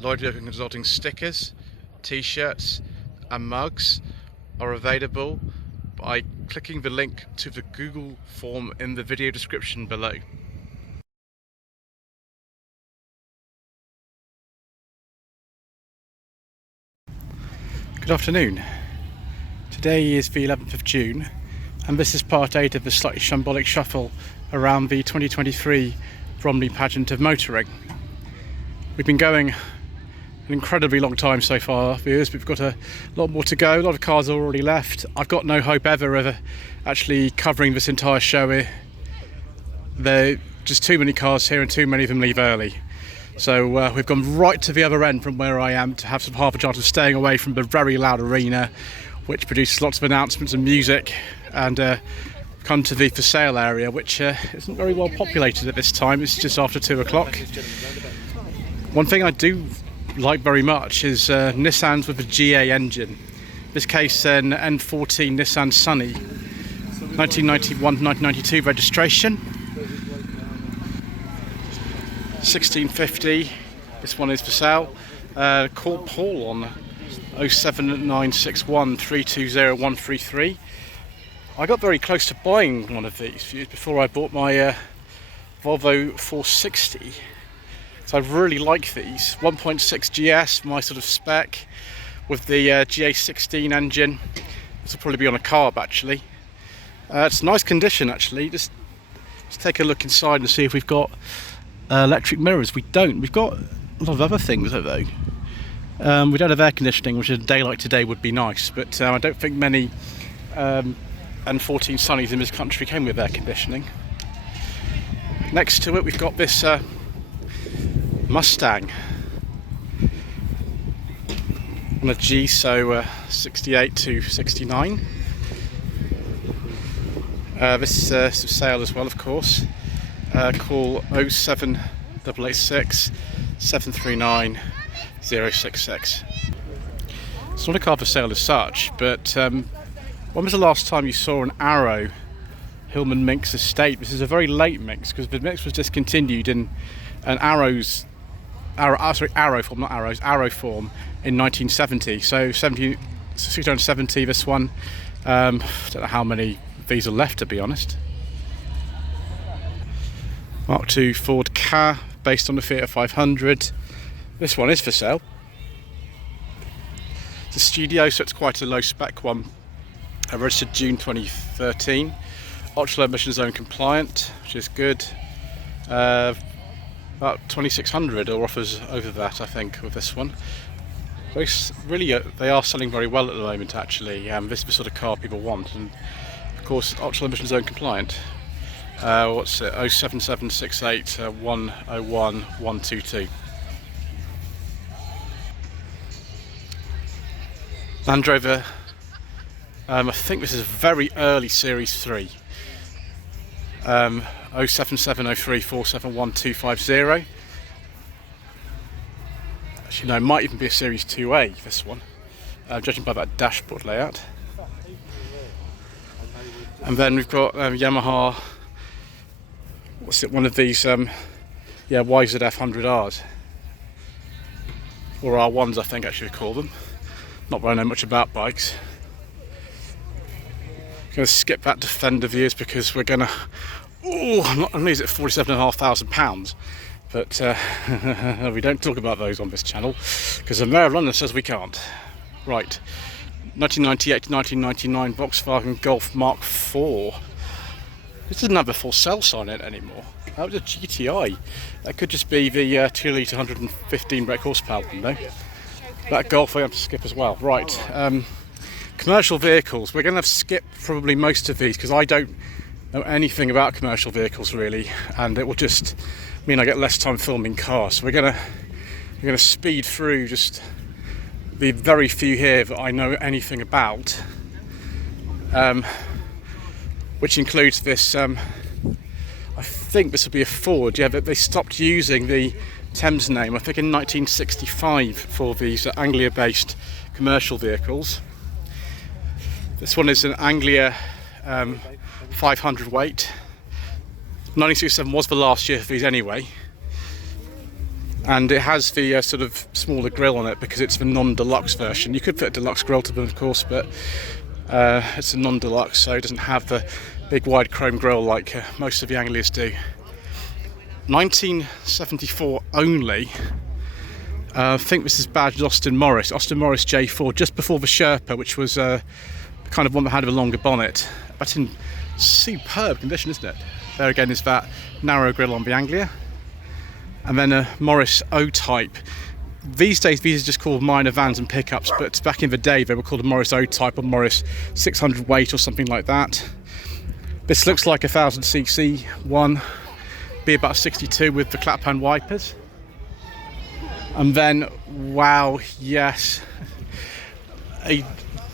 Lloyd Vehicle Consulting stickers, t-shirts and mugs are available by clicking the link to the Google form in the video description below. Good afternoon. Today is the 11th of June and this is part 8 of the Slightly Shambolic Shuffle around the 2023 Bromley Pageant of Motoring. We've been going an incredibly long time so far, viewers. We've got a lot more to go. A lot of cars are already left. I've got no hope ever of actually covering this entire show here. There are just too many cars here and too many of them leave early. So we've gone right to the other end from where I am to have some half a chance of staying away from the very loud arena, which produces lots of announcements and music, and come to the for sale area, which isn't very well populated at this time. It's just after 2 o'clock. One thing I do like very much is Nissans with a GA engine. In this case an N14 Nissan Sunny, 1991-1992 registration, 1650. This one is for sale. Call Paul on 07961 320 133. I got very close to buying one of these before I bought my Volvo 460. So I really like these. 1.6 GS, my sort of spec, with the GA16 engine. This will probably be on a carb actually. It's nice condition actually. Just take a look inside and see if we've got electric mirrors. We don't. We've got a lot of other things though. We don't have air conditioning, which a day like today would be nice, but I don't think many N14 Sunnies in this country came with air conditioning. Next to it we've got this Mustang on a G, so 68 to 69. This is for sale as well, of course. Call 07886 739 066. It's not a car for sale as such, but when was the last time you saw an Arrow Hillman Minx estate? This is a very late Minx because the Minx was discontinued in an Arrow form, not Arrows, Arrow form in 1970. So 670, this one. Don't know how many of these are left, to be honest. Mark II Ford Ka, based on the Fiat 500. This one is for sale. It's a studio, so it's quite a low spec one. Registered June 2013. Ultra emission zone compliant, which is good. About 2600 or offers over that, I think, with this one. Really, they are selling very well at the moment actually. This is the sort of car people want, and of course ultra emission zone compliant. What's it? 07768 101 122. Land Rover. I think this is a very early Series 3. 07703 471 250. Actually, no, it might even be a Series 2A, this one, judging by that dashboard layout. And then we've got Yamaha. What's it? One of these, YZF 100Rs, or R1s, I think I should call them. Not that I know much about bikes. I'm going to skip that Defender views because we're going to. Not only is it £47,500, but we don't talk about those on this channel because the Mayor of London says we can't. Right, 1998 to 1999 Volkswagen Golf Mark IV. This doesn't have a for sale sign in it anymore. That was a GTI. That could just be the 2 litre 115 brake horsepower one though. That Golf I have to skip as well. Right, commercial vehicles. We're going to have to skip probably most of these because I don't know anything about commercial vehicles really, and it will just mean I get less time filming cars. So we're gonna speed through just the very few here that I know anything about, which includes this. I think this will be a Ford. Yeah, they stopped using the Thames name, I think in 1965, for these Anglia-based commercial vehicles. This one is an Anglia 500 weight. 1967 was the last year for these anyway. and it has the sort of smaller grille on it because it's the non-deluxe version. You could fit a deluxe grille to them, of course, but it's a non-deluxe, so it doesn't have the big wide chrome grille like most of the Anglias do. 1974 only. I think this is badged Austin Morris J4, just before the Sherpa, which was the kind of one that had a longer bonnet. But in superb condition, isn't it? There again is that narrow grille on the Anglia. And then a Morris O-Type. These days these are just called minor vans and pickups, but back in the day they were called a Morris O-Type or Morris 600 weight or something like that. This looks like a 1000cc one, be about 62 with the clap-hand wipers. And then, wow, yes, a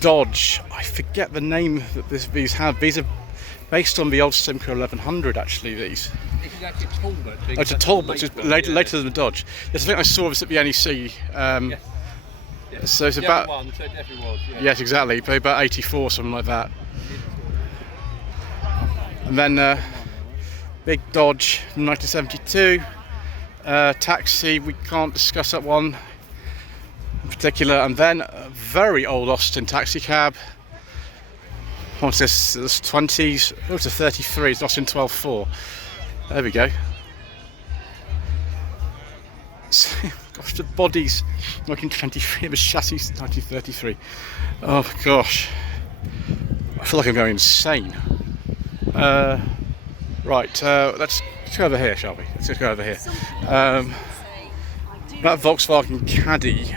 Dodge. I forget the name that these have. These are based on the old Simca 1100, actually, these. This is actually a Talbot. Oh, it's a Talbot, it's later than the Dodge. Yes, I think I saw this at the NEC. Yes. So it's about... One, so it definitely was, yeah. Yes, exactly, about 84, something like that. And then big Dodge from 1972. Taxi, we can't discuss that one in particular. And then a very old Austin taxi cab. What's this? It's 20s. Oh, it's a 33. It's Austin 12.4. There we go. Gosh, the body's 1923. The chassis 1933. Oh gosh, I feel like I'm going insane. Right, let's go over here, shall we? Let's just go over here. That Volkswagen Caddy,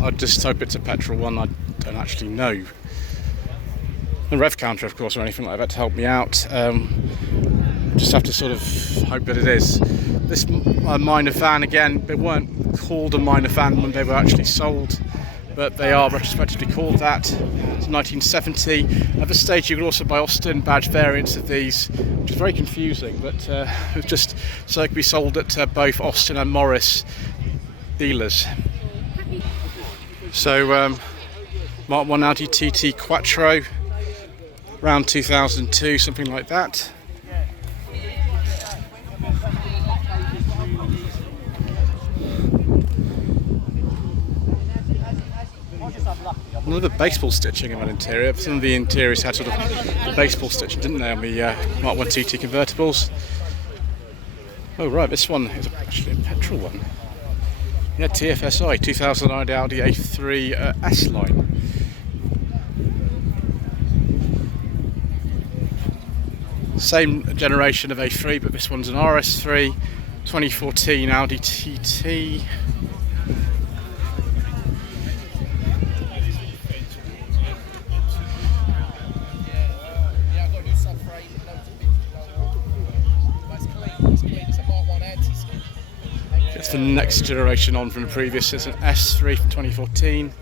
I just hope it's a petrol one. I don't actually know. The rev counter, of course, or anything like that to help me out. Just have to sort of hope that it is. This minor van, again, they weren't called a minor van when they were actually sold, but they are retrospectively called that. It's 1970. At this stage you could also buy Austin badge variants of these, which is very confusing, but it's just so they could be sold at both Austin and Morris dealers. So Mark 1 Audi TT Quattro, around 2002, something like that. Another baseball stitching in that interior. Some of the interiors had sort of the baseball stitching, didn't they, on the Mark 1 TT convertibles. Oh right, this one is actually a petrol one. Yeah, TFSI 2009 Audi A3 S-Line. Same generation of A3, but this one's an RS3, 2014 Audi TT. It's the next generation on from the previous. It's an S3 from 2014.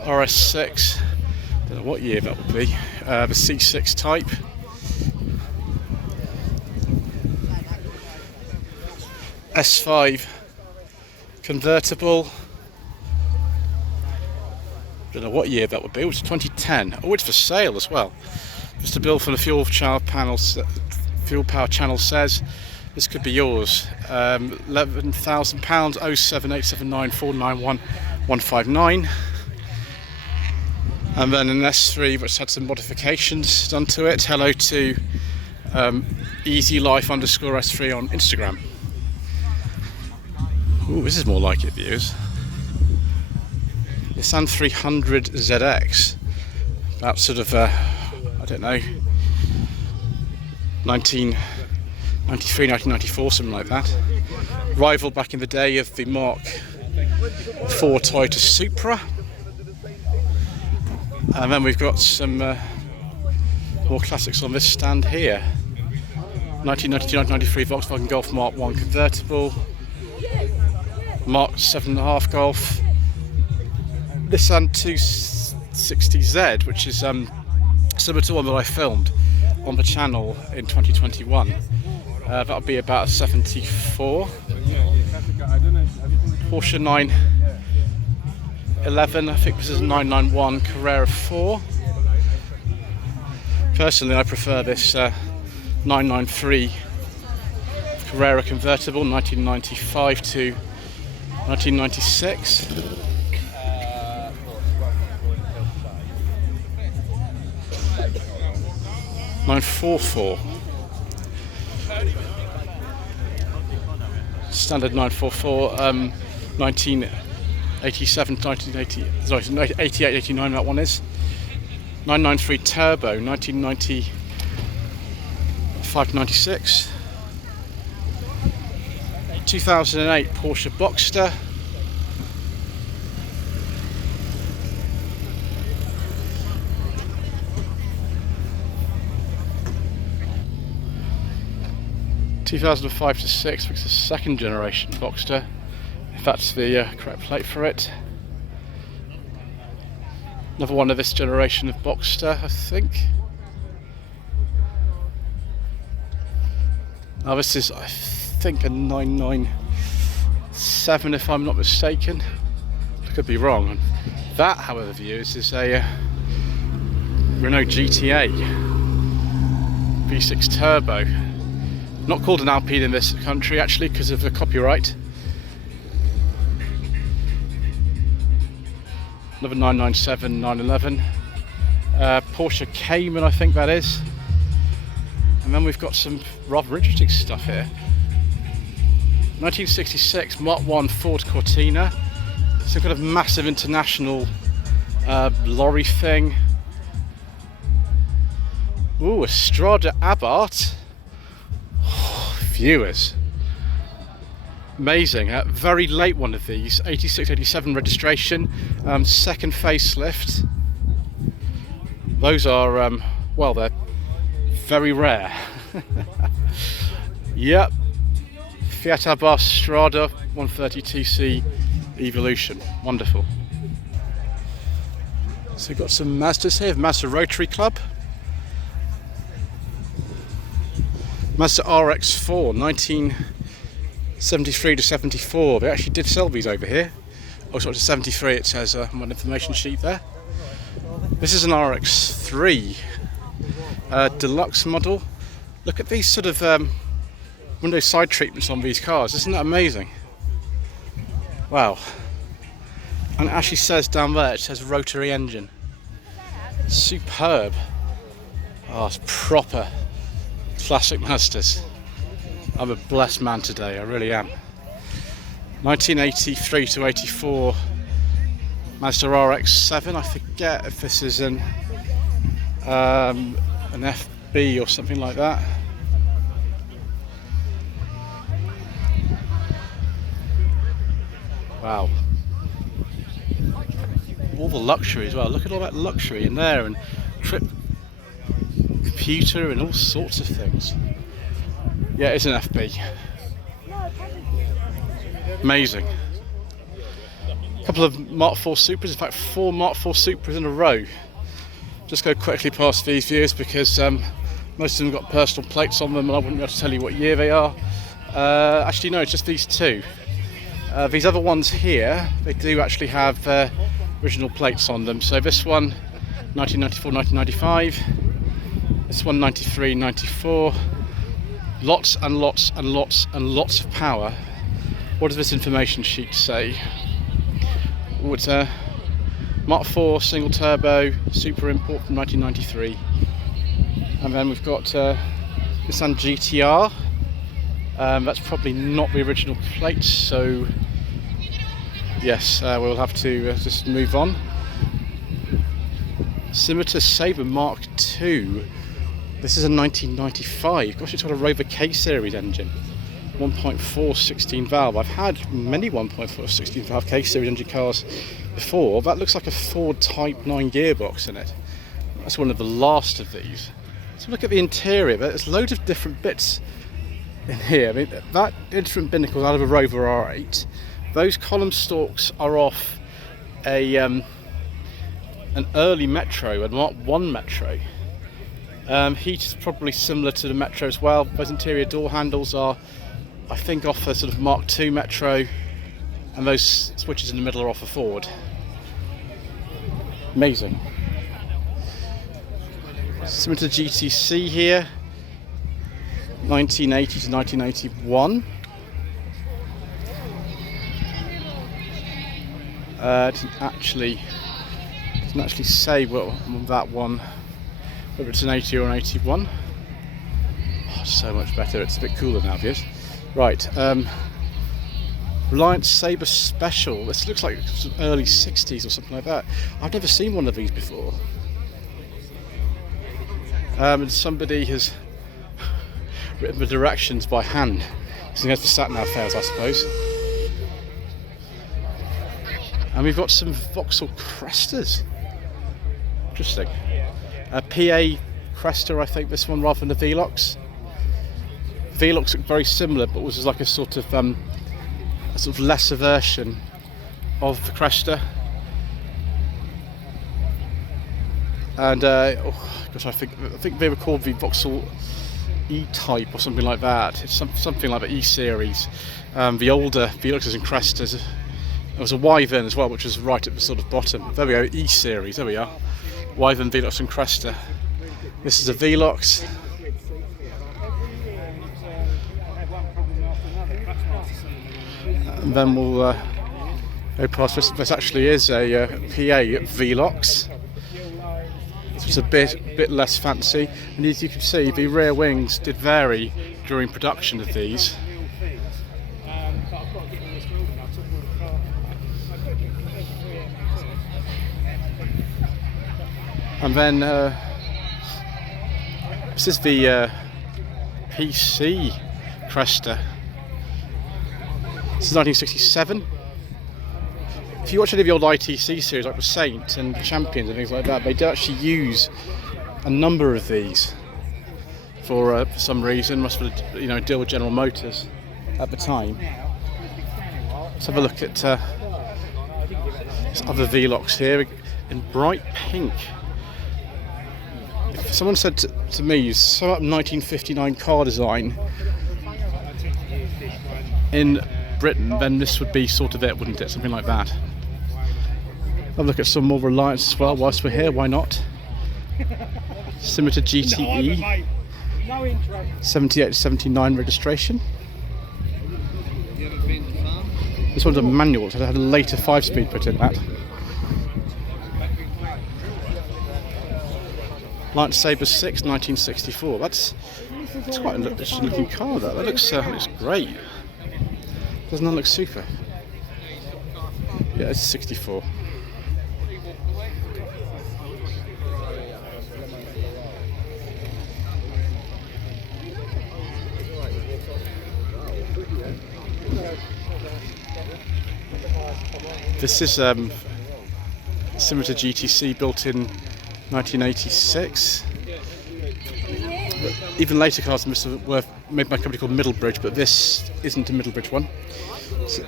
RS6. Don't know what year that would be. The C6 type. S5 convertible. Don't know what year that would be. It was 2010. Oh, it's for sale as well. Just a bill from the fuel power channel says this could be yours. £11,000. 07879 491 159. And then an S3 which had some modifications done to it. Hello to easylife_S3 on Instagram. Ooh, this is more like it, viewers. Nissan 300 ZX. About sort of, I don't know, 1993, 1994, something like that. Rival back in the day of the Mark IV Toyota Supra. And then we've got some more classics on this stand here. 1992-1993 Volkswagen Golf Mark 1 convertible. Mark 7.5 Golf. Nissan 260Z, which is similar to one that I filmed on the channel in 2021. That'll be about a 74. Porsche 911, I think this is a 991 Carrera 4. Personally, I prefer this 993 Carrera convertible, 1995 to 1996. 944. Standard 944, 1987 to 1980, sorry, 88, 89 that one is. 993 Turbo, 1995 to 96. 2008 Porsche Boxster. (2005 to 6), which is a second generation Boxster, if that's the correct plate for it. Another one of this generation of Boxster, I think. Now this is, I think, a 997 if I'm not mistaken. I could be wrong. That, however, viewers, is a Renault GTA V6 Turbo. Not called an Alpine in this country actually because of the copyright. Another 997, 911. Porsche Cayman, I think that is. And then we've got some rather interesting stuff here. 1966 Mark 1 Ford Cortina. Some kind of massive international lorry thing. Ooh, a Strada Abarth. Viewers, amazing. Very late one of these, 86, 87 registration, second facelift. Those are well, they're very rare. Yep, Fiat Abarth Strada 130TC Evolution, wonderful. So we've got some Mazdas here, Mazda Rotary Club. Mazda RX-4, 1973 to 74. They actually did sell these over here. Oh, sorry, to 73 it says on my information sheet there. This is an RX-3 deluxe model. Look at these sort of window side treatments on these cars. Isn't that amazing? Wow. And it actually says down there, it says rotary engine. Superb. Oh, it's proper classic Mazdas. I'm a blessed man today, I really am. 1983 to 84 Mazda RX-7. I forget if this is an FB or something like that. Wow. All the luxury as well. Look at all that luxury in there, and trip computer and all sorts of things. Yeah, it's an FB. Amazing. A couple of Mark 4 Supras, in fact 4 Mark 4 Supras in a row. Just go quickly past these views because most of them got personal plates on them and I wouldn't be able to tell you what year they are. Actually no, it's just these two. These other ones here, they do actually have original plates on them. So this one 1994, 1995. This one 93, 94. Lots and lots and lots and lots of power. What does this information sheet say? Oh, it's a Mark 4 single turbo super import from 1993. And then we've got Nissan GTR. That's probably not the original plate, so yes, we'll have to just move on. Scimitar Sabre Mark II. This is a 1995. Gosh, it's got a Rover K series engine. 1.4 16 valve. I've had many 1.4 16 valve K series engine cars before. That looks like a Ford Type 9 gearbox in it. That's one of the last of these. So look at the interior. There's loads of different bits in here. I mean, that instrument binnacle is out of a Rover R8. Those column stalks are off a an early Metro, a Mark 1 Metro. Heat is probably similar to the Metro as well. Those interior door handles are, I think, off a sort of Mark II Metro, and those switches in the middle are off a Ford. Amazing. Similar to GTC here. 1980 to 1981. It doesn't actually say what that one, whether it's an 80 or an 81. Oh, so much better. It's a bit cooler now, viewers. Right. Reliant Sabre Special. This looks like some early 60s or something like that. I've never seen one of these before. And somebody has written the directions by hand. So that's the sat-nav fails, I suppose. And we've got some Vauxhall Crestas. Interesting. A PA Cresta, I think, this one, rather than the Velox. Velox looked very similar, but was like a sort of lesser version of the Cresta. And I think they were called the Vauxhall E-Type or something like that. It's something like the E-Series. The older Veloxes and Crestas. There was a Wyvern as well, which was right at the sort of bottom. There we go, E-Series. There we are. Wyvern, Velox, and Cresta. This is a Velox. And then we'll go past this. This actually is a PA Velox. It's a bit less fancy, and as you can see, the rear wings did vary during production of these. And then this is the PC Cresta. This is 1967. If you watch any of the old ITC series, like the Saint and the Champions and things like that, they do actually use a number of these for some reason. Must have, deal with General Motors at the time. Let's have a look at this other Velox here in bright pink. If someone said to me, "So up 1959 car design in Britain," then this would be sort of it, wouldn't it? Something like that. Have a look at some more Reliance as well whilst we're here, why not? Similar to GTE. 78 to 79 registration. This one's a manual, so it had a later 5-speed put in that. Reliant Sabre 6, 1964. That's quite an interesting looking car, though. That looks great. Doesn't that look super? Yeah, it's 64. This is similar to GTC, built in 1986. Even later cars were made by a company called Middlebridge, but this isn't a Middlebridge one.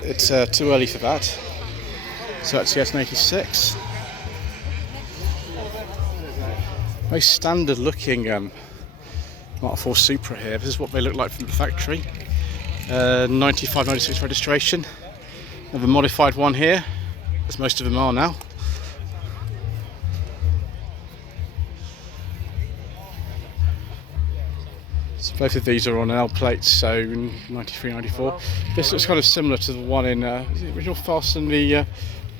It's too early for that. So that's yes, an 86. Very standard looking Mark IV Supra here. This is what they look like from the factory. 95, 96 registration. Have a modified one here, as most of them are now. So both of these are on L plates, so 93, 94. This looks kind of similar to the one in the original Fast and the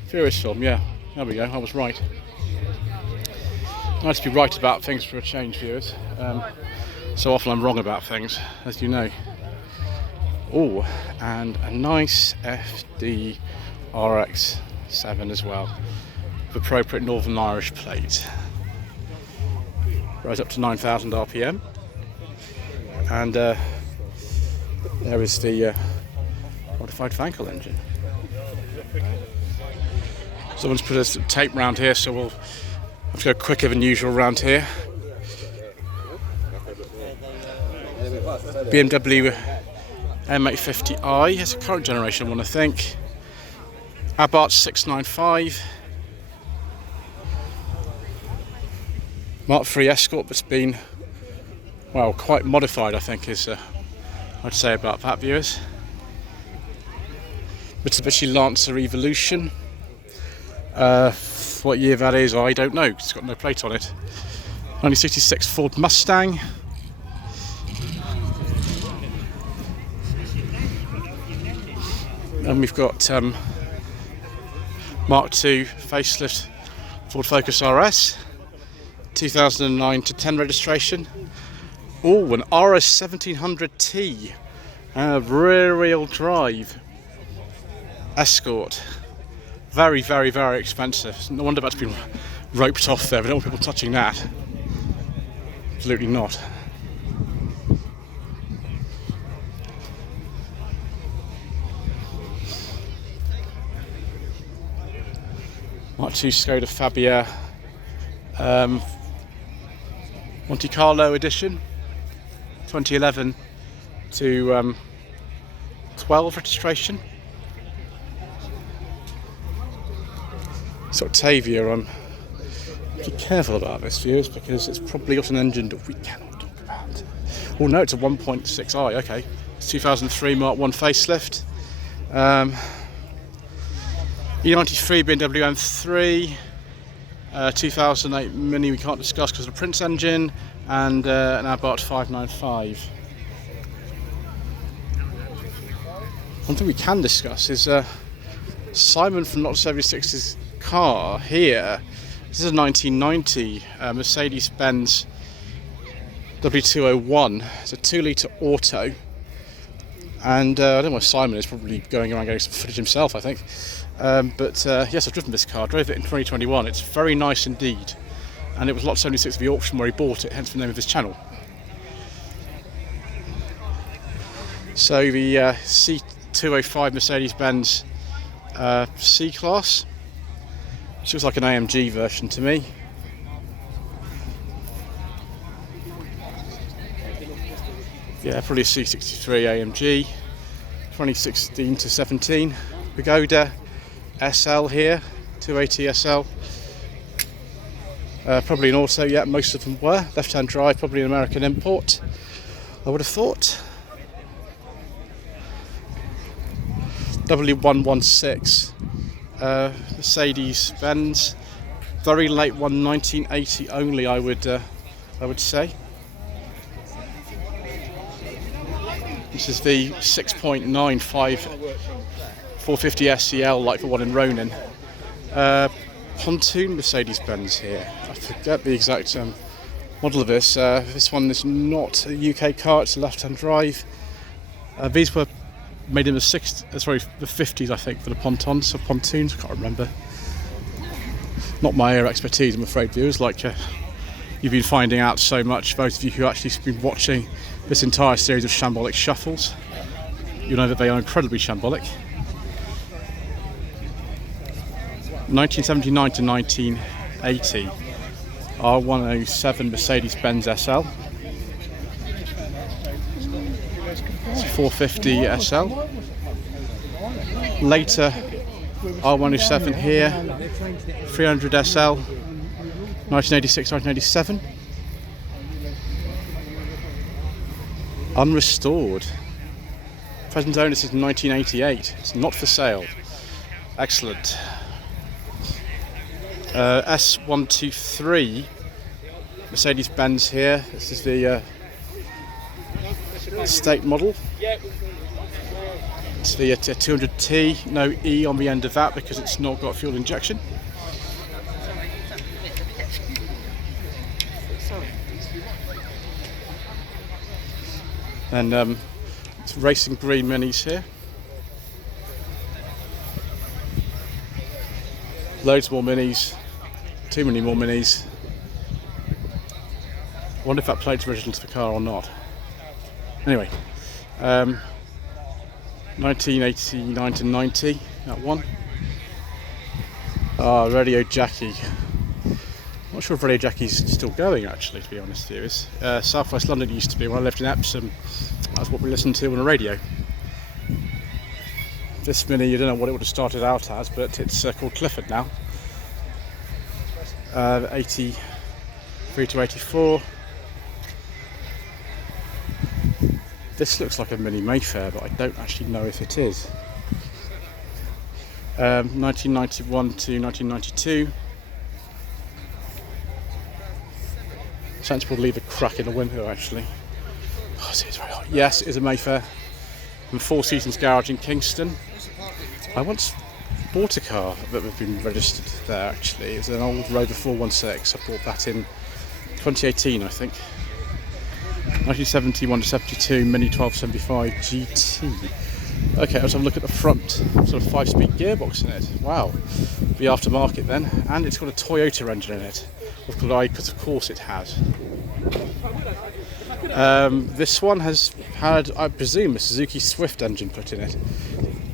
Furious film. Yeah, there we go, I was right. Nice to be right about things for a change, viewers. So often I'm wrong about things, as you know. Oh, and a nice FD RX-7 as well, with appropriate Northern Irish plate. Goes up to 9,000 RPM. And there is the modified Vankel engine. Someone's put a tape round here, so we'll have to go quicker than usual around here. BMW M850i, it's a current generation one, I think. Abarth 695. Mark III Escort that's been, well, quite modified, I think, is I'd say about that, viewers. Mitsubishi Lancer Evolution. What year that is, I don't know, it's got no plate on it. 1966 Ford Mustang. And we've got Mark II facelift Ford Focus RS, 2009 to 10 registration. Oh, an RS 1700T, rear-wheel drive Escort. Very, very, very expensive. No wonder that's been roped off there. We don't want people touching that. Absolutely not. Mark II Skoda Fabia Monte Carlo edition, 2011 to 12 registration. It's Octavia. Be careful about this, viewers, because it's probably got an engine that we cannot talk about. Oh no, it's a 1.6i. Okay, it's 2003 Mark I facelift. E93 BMW M3, 2008 Mini we can't discuss because of the Prince engine, and an Abarth 595. One thing we can discuss is Simon from Not 76's car here. This is a 1990 Mercedes-Benz W201. It's a 2-litre auto, and I don't know where Simon is, probably going around getting some footage himself, I think. Yes, I've driven this car. I drove it in 2021. It's very nice indeed, and it was lot 76 of the auction where he bought it, hence the name of his channel. So the C205 Mercedes-Benz C-Class, which looks like an AMG version to me. Yeah, probably a C63 AMG, 2016 to 17. Pagoda SL here, 280 SL. Probably an auto, yeah, most of them were. Left-hand drive, probably an American import, I would have thought. W116 Mercedes-Benz, very late one, 1980 only, I would say. This is the 6.95 450 SEL, like the one in Ronin. Pontoon Mercedes-Benz here. I forget the exact model of this. This one is not a UK car, it's a left-hand drive. These were made in the 50s, I think, for the pontoons. I can't remember. Not my area of expertise, I'm afraid, viewers. Like you've been finding out so much, those of you who actually have been watching this entire series of Shambolic Shuffles, you know that they are incredibly shambolic. 1979 to 1980, R107 Mercedes-Benz SL. It's 450 SL. Later, R107 here, 300 SL, 1986, 1987. Unrestored. Present owner since 1988. It's not for sale. Excellent. S123 Mercedes-Benz here. This is the state model. It's the 200T, no E on the end of that because it's not got fuel injection. And it's racing green minis here. Loads more minis, too many more minis. I wonder if that plate's original to the car or not. Anyway, 1989 to 90, that one. Radio Jackie. Not sure if Radio Jackie's still going, actually, to be honest with you. South West London used to be. When I lived in Epsom, that's what we listened to on the radio. This Mini, you don't know what it would have started out as, but it's called Clifford now. 83 to 84. This looks like a Mini Mayfair, but I don't actually know if it is. 1991 to 1992. Sensible to leave a crack in the window, actually. Oh, it's very hot. Yes, it is a Mayfair. From Four Seasons Garage in Kingston. I once bought a car that had been registered there actually. It's an old Rover 416. I bought that in 2018 I think. 1971 to 72 Mini 1275 GT. Okay, let's have a look at the front. Sort of 5-speed gearbox in it. Wow. The aftermarket then. And it's got a Toyota engine in it. Because of course it has. This one has had, I presume, a Suzuki Swift engine put in it.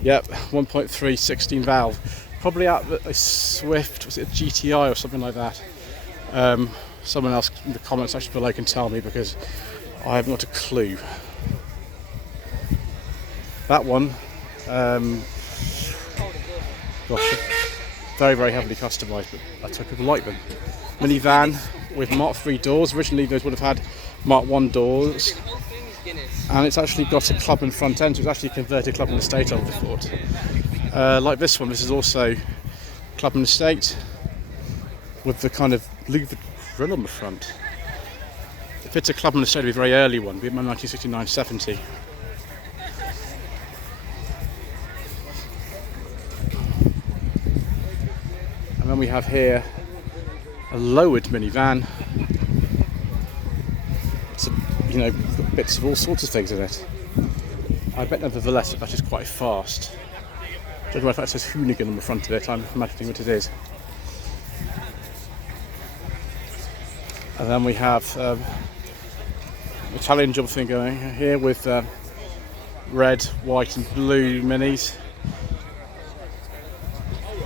Yep, 1.3 16 valve. Probably out a Swift, was it a GTI or something like that? Someone else in the comments actually below can tell me because I haven't got a clue. That one, gosh, very, very heavily customised, but that's why people like them. Minivan with Mark 3 doors. Originally those would have had Mark 1 doors. And it's actually got a Clubman front end, so it's actually a converted Clubman estate, I would have thought. Like this one, this is also Clubman estate with the kind of louvered grille on the front. If it's a Clubman estate, it'd be a very early one, it'd be 1969-70. And then we have here a lowered minivan. It's got bits of all sorts of things in it. I bet nevertheless that is quite fast. Judging by the fact it says Hoonigan on the front of it, I'm imagining what it is. And then we have Italian job thing going here with red, white and blue minis.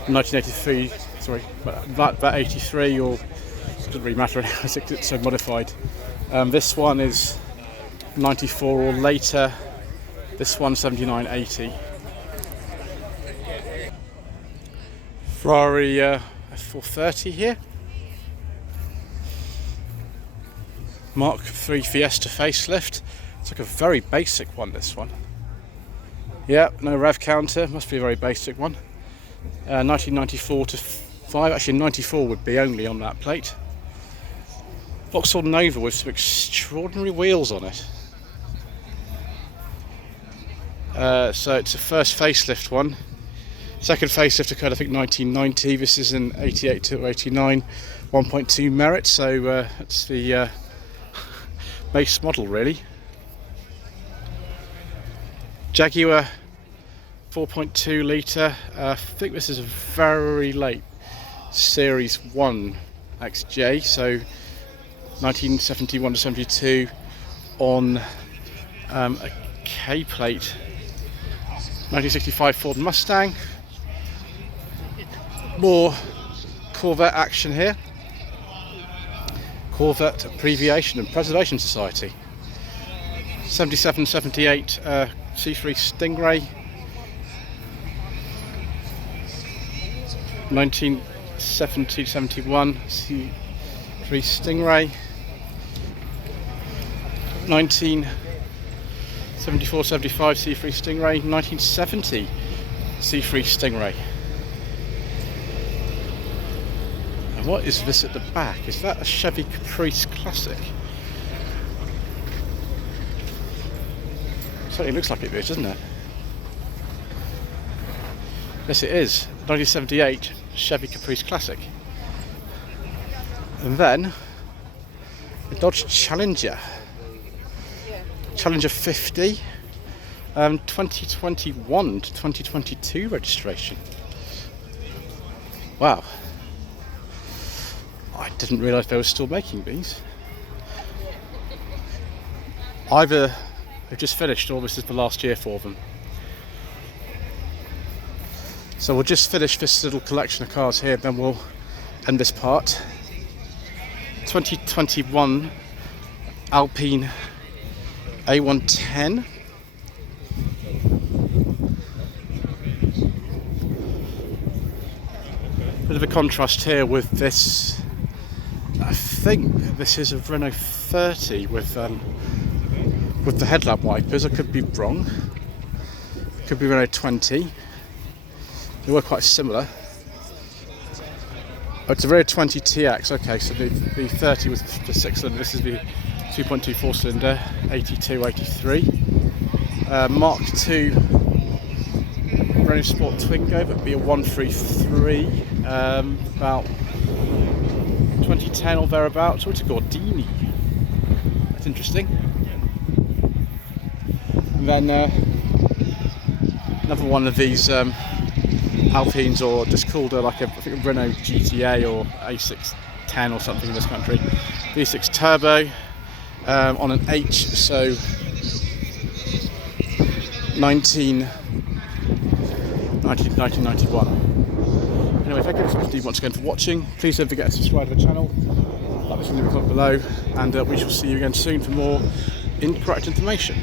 1983, sorry, that 83 or it doesn't really matter as it's so modified. This one is 94 or later. This one 79-80. Ferrari F430 here. Mark III Fiesta facelift. It's like a very basic one, this one. Yep, no rev counter, must be a very basic one. 1994 to 5, actually 94 would be only on that plate. Vauxhall Nova with some extraordinary wheels on it. So it's a first facelift one. Second facelift occurred I think 1990. This is an 88 to 89 1.2 Merit, so it's the base model really. Jaguar 4.2 litre. I think this is a very late Series 1 XJ, so 1971 to 72 on a K plate. 1965 Ford Mustang. More Corvette action here. Corvette Abbreviation and Preservation Society. 77-78 C3 Stingray. 1970-71 C3 Stingray. 1974-75 C3 Stingray. 1970 C3 Stingray. And what is this at the back? Is that a Chevy Caprice Classic? Certainly looks like it is, doesn't it? Yes, it is. 1978 Chevy Caprice Classic. And then a Dodge Challenger. Challenger 50. 2021 to 2022 registration. Wow. I didn't realise they were still making these. Either they've just finished or this is the last year for them. So we'll just finish this little collection of cars here, then we'll end this part. 2021 Alpine A110. Bit of a contrast here with this. I think this is a Renault 30 with the headlamp wipers. I could be wrong. Could be Renault 20. They were quite similar. Oh, it's a Renault 20 TX. Okay, so the 30 was the 6-cylinder. This is the 2.2 4-cylinder, 82, 83. Mark II Renault Sport Twingo, but be a 133, about 2010 or thereabouts. Oh, it's a Gordini. That's interesting. And then another one of these Alpines, or just called like I think a Renault GTA or A610 or something in this country. V6 turbo on an H, so 1991. Anyway, thank you so much once again for watching. Please don't forget to subscribe to the channel, like this video, comment below, and we shall see you again soon for more incorrect information.